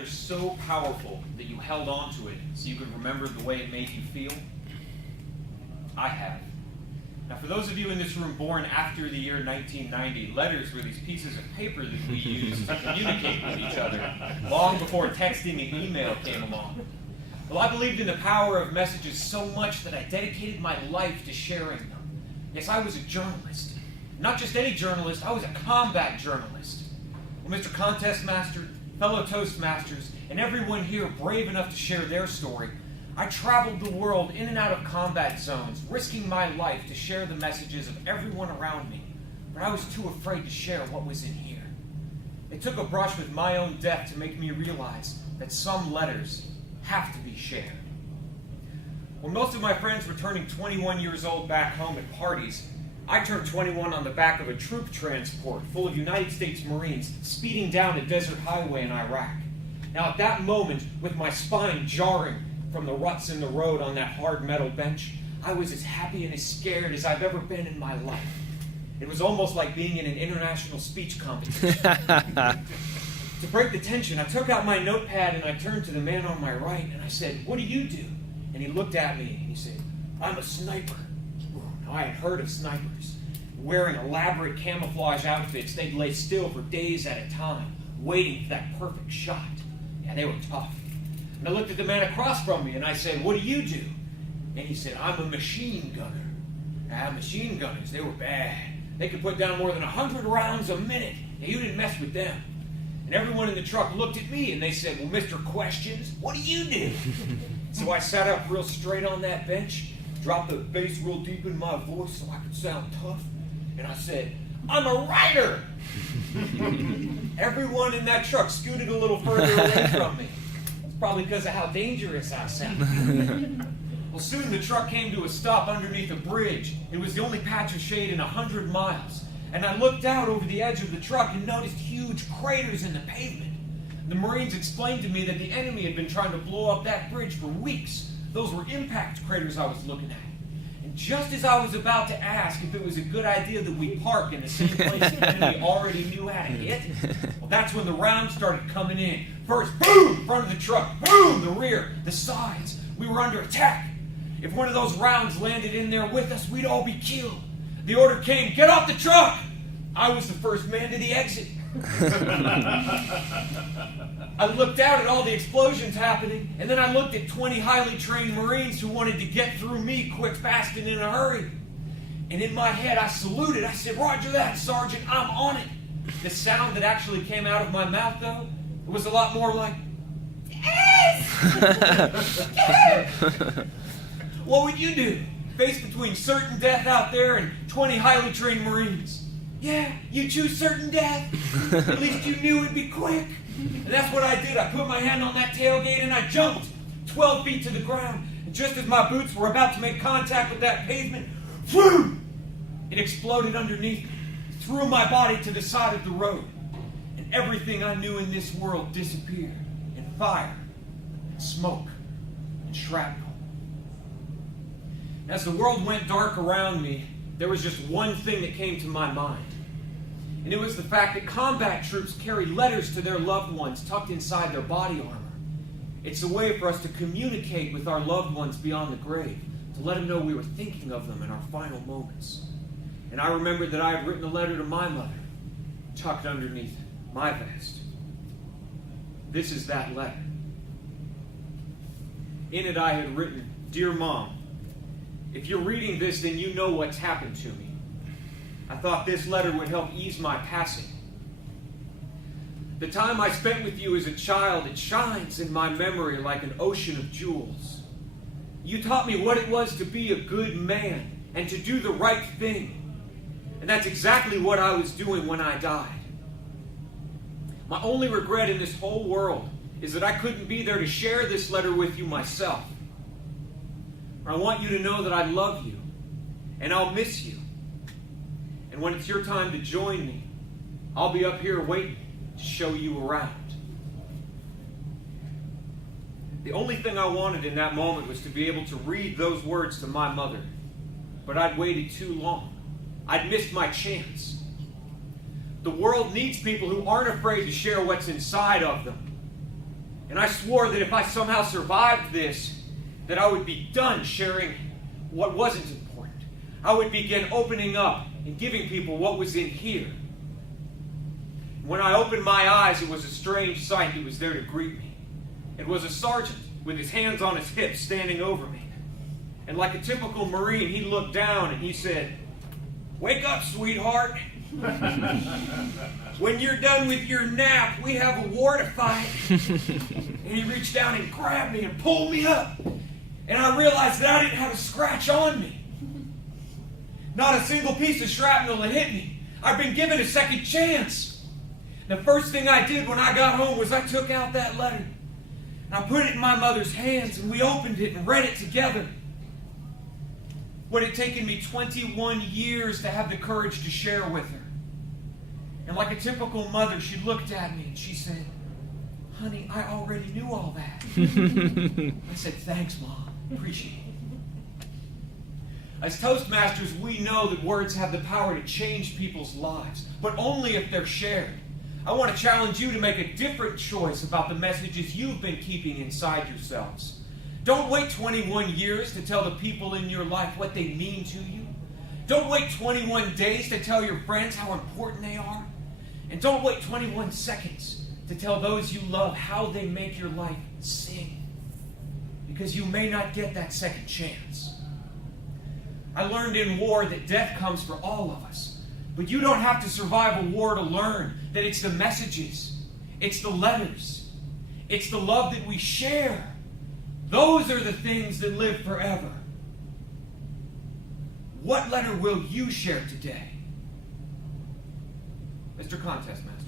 letter so powerful that you held on to it so you could remember the way it made you feel? I have. Now, for those of you in this room born after the year 1990, letters were these pieces of paper that we used to communicate with each other long before texting and email came along. Well, I believed in the power of messages so much that I dedicated my life to sharing them. Yes, I was a journalist. Not just any journalist, I was a combat journalist. Well, Mr. Contest Master, fellow Toastmasters, and everyone here brave enough to share their story, I traveled the world in and out of combat zones, risking my life to share the messages of everyone around me, but I was too afraid to share what was in here. It took a brush with my own death to make me realize that some letters have to be shared. When most of my friends were turning 21 years old back home at parties, I turned 21 on the back of a troop transport full of United States Marines speeding down a desert highway in Iraq. Now at that moment, with my spine jarring from the ruts in the road on that hard metal bench, I was as happy and as scared as I've ever been in my life. It was almost like being in an international speech competition. To break the tension, I took out my notepad and I turned to the man on my right and I said, "What do you do?" And he looked at me and he said, "I'm a sniper." Now, I had heard of snipers. Wearing elaborate camouflage outfits, they'd lay still for days at a time, waiting for that perfect shot. Yeah, they were tough. And I looked at the man across from me and I said, "What do you do?" And he said, "I'm a machine gunner." Machine gunners, they were bad. They could put down more than 100 rounds a minute. Now, you didn't mess with them. And everyone in the truck looked at me and they said, "Well, Mr. Questions, what do you do?" So I sat up real straight on that bench, dropped the bass real deep in my voice so I could sound tough, and I said, "I'm a writer." Everyone in that truck scooted a little further away from me. It's probably because of how dangerous I sounded. Well, soon the truck came to a stop underneath a bridge. It was the only patch of shade in 100 miles. And I looked out over the edge of the truck and noticed huge craters in the pavement. The Marines explained to me that the enemy had been trying to blow up that bridge for weeks. Those were impact craters I was looking at. And just as I was about to ask if it was a good idea that we park in the same place the enemy already knew how to hit, well, that's when the rounds started coming in. First, boom, front of the truck, boom, the rear, the sides. We were under attack. If one of those rounds landed in there with us, we'd all be killed. The order came, "Get off the truck!" I was the first man to the exit. I looked out at all the explosions happening, and then I looked at 20 highly trained Marines who wanted to get through me quick, fast, and in a hurry. And in my head, I saluted. I said, "Roger that, Sergeant, I'm on it." The sound that actually came out of my mouth, though, it was a lot more like, "Yes! Yes!" What would you do? Faced between certain death out there and 20 highly trained Marines. Yeah, you choose certain death. At least you knew it'd be quick. And that's what I did. I put my hand on that tailgate and I jumped 12 feet to the ground. And just as my boots were about to make contact with that pavement, whoo! It exploded underneath me, threw my body to the side of the road. And everything I knew in this world disappeared in fire, and smoke, and shrapnel. As the world went dark around me, there was just one thing that came to my mind. And it was the fact that combat troops carry letters to their loved ones tucked inside their body armor. It's a way for us to communicate with our loved ones beyond the grave, to let them know we were thinking of them in our final moments. And I remembered that I had written a letter to my mother, tucked underneath my vest. This is that letter. In it I had written, "Dear Mom, if you're reading this, then you know what's happened to me. I thought this letter would help ease my passing. The time I spent with you as a child, it shines in my memory like an ocean of jewels. You taught me what it was to be a good man and to do the right thing. And that's exactly what I was doing when I died. My only regret in this whole world is that I couldn't be there to share this letter with you myself. I want you to know that I love you, and I'll miss you. And when it's your time to join me, I'll be up here waiting to show you around." The only thing I wanted in that moment was to be able to read those words to my mother. But I'd waited too long. I'd missed my chance. The world needs people who aren't afraid to share what's inside of them. And I swore that if I somehow survived this, that I would be done sharing what wasn't important. I would begin opening up and giving people what was in here. When I opened my eyes, it was a strange sight that was there to greet me. It was a sergeant with his hands on his hips standing over me. And like a typical Marine, he looked down and he said, "Wake up, sweetheart. When you're done with your nap, we have a war to fight." And he reached down and grabbed me and pulled me up. And I realized that I didn't have a scratch on me. Not a single piece of shrapnel had hit me. I've been given a second chance. The first thing I did when I got home was I took out that letter. And I put it in my mother's hands, and we opened it and read it together. What had taken me 21 years to have the courage to share with her. And like a typical mother, she looked at me and she said, "Honey, I already knew all that." I said, "Thanks, Mom. Appreciate it." As Toastmasters, we know that words have the power to change people's lives, but only if they're shared. I want to challenge you to make a different choice about the messages you've been keeping inside yourselves. Don't wait 21 years to tell the people in your life what they mean to you. Don't wait 21 days to tell your friends how important they are. And don't wait 21 seconds to tell those you love how they make your life sing. Because you may not get that second chance. I learned in war that death comes for all of us. But you don't have to survive a war to learn that it's the messages, it's the letters, it's the love that we share. Those are the things that live forever. What letter will you share today? Mr. Contest Master.